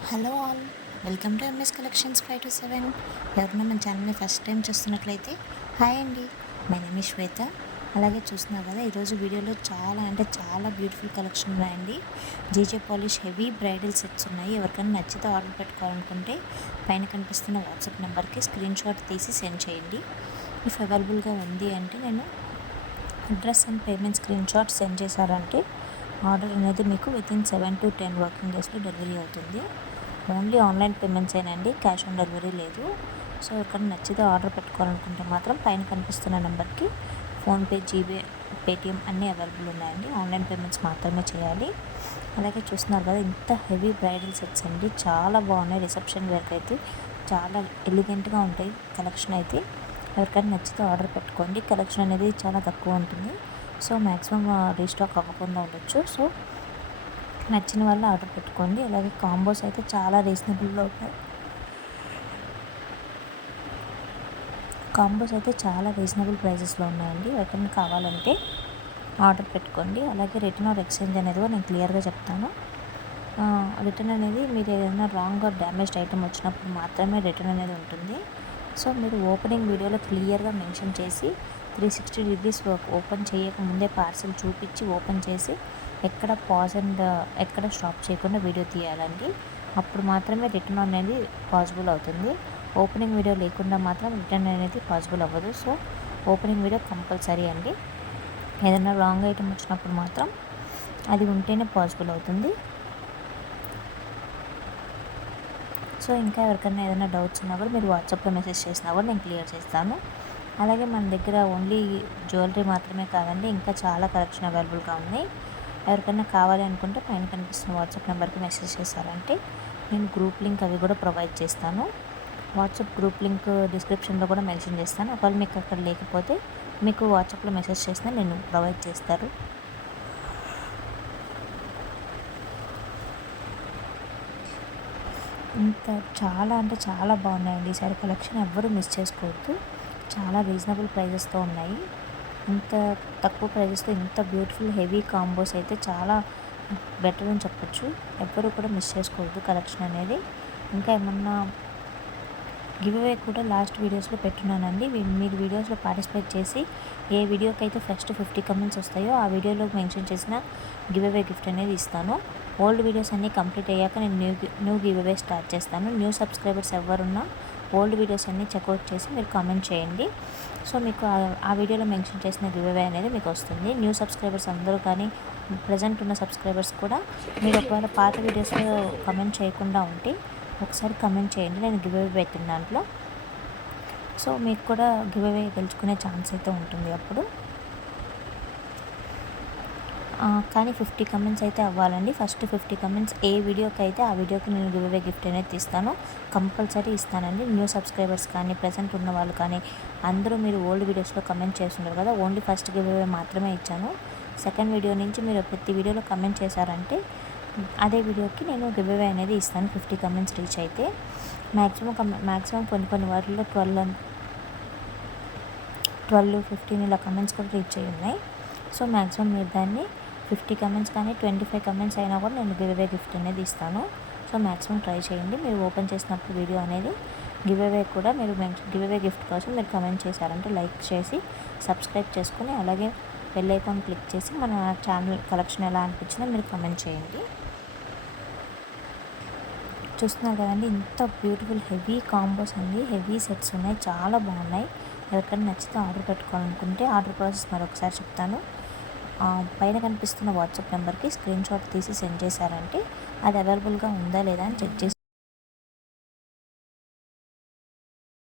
Hello all, welcome to MS collections 527. ఎవరైనా మన ఛానల్ని ఫస్ట్ టైం చూస్తున్నట్లయితే హాయ్ అండి, మై నేమ్ ఇస్ శ్వేత. అలాగే చూస్తున్నారు కదా, ఈరోజు వీడియోలో చాలా బ్యూటిఫుల్ కలెక్షన్ ఉన్నాయండి. GJ polish heavy bridal sets ఉన్నాయి. ఎవరికైనా నచ్చితే ఆర్డర్ పెట్టుకోవాలనుకుంటే పైన కనిపిస్తున్న వాట్సాప్ నెంబర్కి స్క్రీన్ షాట్ తీసి సెండ్ చేయండి. ఇఫ్ అవైలబుల్గా ఉంది అంటే నేను address and payment screen shot send చేశారంటే ఆర్డర్ అనేది మీకు వితిన్ 7 to 10 వర్కింగ్ డేస్లో డెలివరీ అవుతుంది. ఓన్లీ ఆన్లైన్ పేమెంట్స్ ఏనండి, క్యాష్ ఆన్ డెలివరీ లేదు. సో ఎక్కడ నచ్చితే ఆర్డర్ పెట్టుకోవాలనుకుంటే మాత్రం పైన కనిపిస్తున్న నెంబర్కి ఫోన్పే, జీపే, పేటిఎం అన్నీ అవైలబుల్ ఉన్నాయండి. ఆన్లైన్ పేమెంట్స్ మాత్రమే చేయాలి. అలాగే చూస్తున్నారు కదా, ఇంత హెవీ బ్రైడల్ సెట్స్ అండి, చాలా బాగున్నాయి. రిసెప్షన్ వేర్కి అయితే చాలా ఎలిగెంట్గా ఉంటాయి కలెక్షన్ అయితే. ఎవరికైనా నచ్చితే ఆర్డర్ పెట్టుకోండి. కలెక్షన్ అనేది చాలా తక్కువ ఉంటుంది, సో మ్యాక్సిమం రీస్టాక్ అవ్వకుండా ఉండొచ్చు. సో నచ్చిన వాళ్ళు ఆర్డర్ పెట్టుకోండి. అలాగే కాంబోస్ అయితే చాలా రీజనబుల్లో ఉన్నాయి. కాంబోస్ అయితే చాలా రీజనబుల్ ప్రైజెస్లో ఉన్నాయండి. ఎవరికైనా కావాలంటే ఆర్డర్ పెట్టుకోండి. అలాగే రిటర్న్ ఆర్ ఎక్స్చేంజ్ అనేది కూడా నేను క్లియర్గా చెప్తాను. రిటర్న్ అనేది మీరు ఏదైనా రాంగ్ ఆర్ డ్యామేజ్డ్ ఐటమ్ వచ్చినప్పుడు మాత్రమే రిటర్న్ అనేది ఉంటుంది. సో మీరు ఓపెనింగ్ వీడియోలో క్లియర్గా మెన్షన్ చేసి 360 degrees ఓపెన్ చేయకముందే పార్సల్ చూపించి ఓపెన్ చేసి ఎక్కడ పాజ్ అండ్ ఎక్కడ స్టాప్ చేయకుండా వీడియో తీయాలండి. అప్పుడు మాత్రమే రిటర్న్ అనేది పాసిబుల్ అవుతుంది. ఓపెనింగ్ వీడియో లేకుండా మాత్రం రిటర్న్ అనేది పాసిబుల్ అవ్వదు. సో ఓపెనింగ్ వీడియో కంపల్సరీ అండి. ఏదైనా రాంగ్ ఐటమ్ వచ్చినప్పుడు మాత్రం అది ఉంటేనే పాసిబుల్ అవుతుంది. సో ఇంకా ఎవరికైనా ఏదైనా డౌట్స్ ఉన్నా కూడా మీరు వాట్సాప్లో మెసేజ్ చేసినా కూడా నేను క్లియర్ చేస్తాను. అలాగే మన దగ్గర ఓన్లీ జ్యువెలరీ మాత్రమే కాదండి, ఇంకా చాలా కలెక్షన్ అవైలబుల్గా ఉన్నాయి. ఎవరికైనా కావాలి అనుకుంటే పైన కనిపిస్తున్న వాట్సాప్ నెంబర్కి మెసేజ్ చేశారంటే నేను గ్రూప్ లింక్ అవి కూడా ప్రొవైడ్ చేస్తాను. వాట్సాప్ గ్రూప్ లింక్ డిస్క్రిప్షన్లో కూడా మెన్షన్ చేస్తాను. ఒకవేళ మీకు అక్కడ లేకపోతే మీకు వాట్సాప్లో మెసేజ్ చేసినా నేను ప్రొవైడ్ చేస్తారు. ఇంత చాలా బాగున్నాయండి. ఈసారి కలెక్షన్ ఎవ్వరూ మిస్ చేసుకోవద్దు. చాలా రీజనబుల్ ప్రైజెస్తో ఉన్నాయి. ఇంత తక్కువ ప్రైజెస్తో ఇంత బ్యూటిఫుల్ హెవీ కాంబోస్ అయితే చాలా బెటర్ అని చెప్పొచ్చు. ఎవ్వరూ కూడా మిస్ చేసుకోవద్దు కలెక్షన్ అనేది. ఇంకా ఏమన్నా గివ్ అవే కూడా లాస్ట్ వీడియోస్లో పెట్టున్నానండి. మీరు వీడియోస్లో పార్టిసిపేట్ చేసి ఏ వీడియోకి అయితే ఫస్ట్ 50 కమెంట్స్ వస్తాయో ఆ వీడియోలో మెన్షన్ చేసిన గివ్ అవే గిఫ్ట్ అనేది ఇస్తాను. ఓల్డ్ వీడియోస్ అన్నీ కంప్లీట్ అయ్యాక నేను న్యూ గివ్ అవే స్టార్ట్ చేస్తాను. న్యూ సబ్స్క్రైబర్స్ ఎవరున్నా ఓల్డ్ వీడియోస్ అన్నీ చెక్అవుట్ చేసి మీరు కామెంట్ చేయండి. సో మీకు ఆ వీడియోలో మెన్షన్ చేసిన గివ్ అవే అనేది మీకు వస్తుంది. న్యూ సబ్స్క్రైబర్స్ అందరూ కానీ ప్రజెంట్ ఉన్న సబ్స్క్రైబర్స్ కూడా మీరు ఒకవేళ పాత వీడియోస్లో కమెంట్ చేయకుండా ఉంటే ఒకసారి కమెంట్ చేయండి, నేను గివ్ అవే పెట్టిన దాంట్లో. సో మీకు కూడా గివ్ అవే గెలుచుకునే ఛాన్స్ అయితే ఉంటుంది అప్పుడు. కానీ 50 కమెంట్స్ అయితే అవ్వాలండి. ఫస్ట్ 50 కమెంట్స్ ఏ వీడియోకి అయితే ఆ వీడియోకి నేను గివ్ అవే గిఫ్ట్ అనేది తీస్తాను, కంపల్సరీ ఇస్తానండి. న్యూ సబ్స్క్రైబర్స్ కానీ ప్రజెంట్ ఉన్న వాళ్ళు కానీ అందరూ మీరు ఓల్డ్ వీడియోస్లో కమెంట్ చేస్తున్నారు కదా, ఓన్లీ ఫస్ట్ గివ్ అవే మాత్రమే ఇచ్చాను. సెకండ్ వీడియో నుంచి మీరు ప్రతి వీడియోలో కమెంట్ చేశారంటే అదే వీడియోకి నేను గివ్ అవే అనేది ఇస్తాను. 50 కమెంట్స్ రీచ్ అయితే మ్యాక్సిమం కొన్ని వాటిల్లో 12, 15 ఇలా కమెంట్స్ కూడా రీచ్ అయ్యి ఉన్నాయి. సో మ్యాక్సిమం మీరు దాన్ని 50 కమెంట్స్ కానీ 25 కమెంట్స్ అయినా కూడా నేను గివ్ అవే గిఫ్ట్ అనేది ఇస్తాను. సో మ్యాక్సిమం ట్రై చేయండి. మీరు ఓపెన్ చేసినప్పుడు వీడియో అనేది గివ్ అవే కూడా మీరు గివ్ అవే గిఫ్ట్ కోసం మీరు కమెంట్ చేశారంటే లైక్ చేసి సబ్స్క్రైబ్ చేసుకొని అలాగే బెల్ ఐకాన్ క్లిక్ చేసి మన ఛానల్ కలెక్షన్ ఎలా అనిపించిందో మీరు కమెంట్ చేయండి. చూస్తున్నారు కదండి, ఇంత బ్యూటిఫుల్ హెవీ కాంబోస్ అండి, హెవీ సెట్స్ ఉన్నాయి, చాలా బాగున్నాయి. ఎవరికైనా నచ్చితే ఆర్డర్ పెట్టుకోవాలనుకుంటే ఆర్డర్ ప్రాసెస్ మరొకసారి చెప్తాను. పైన కనిపిస్తున్న వాట్సాప్ నెంబర్కి స్క్రీన్ షాట్ తీసి సెండ్ చేశారంటే అది అవైలబుల్గా ఉందా లేదా అని చెక్ చేసి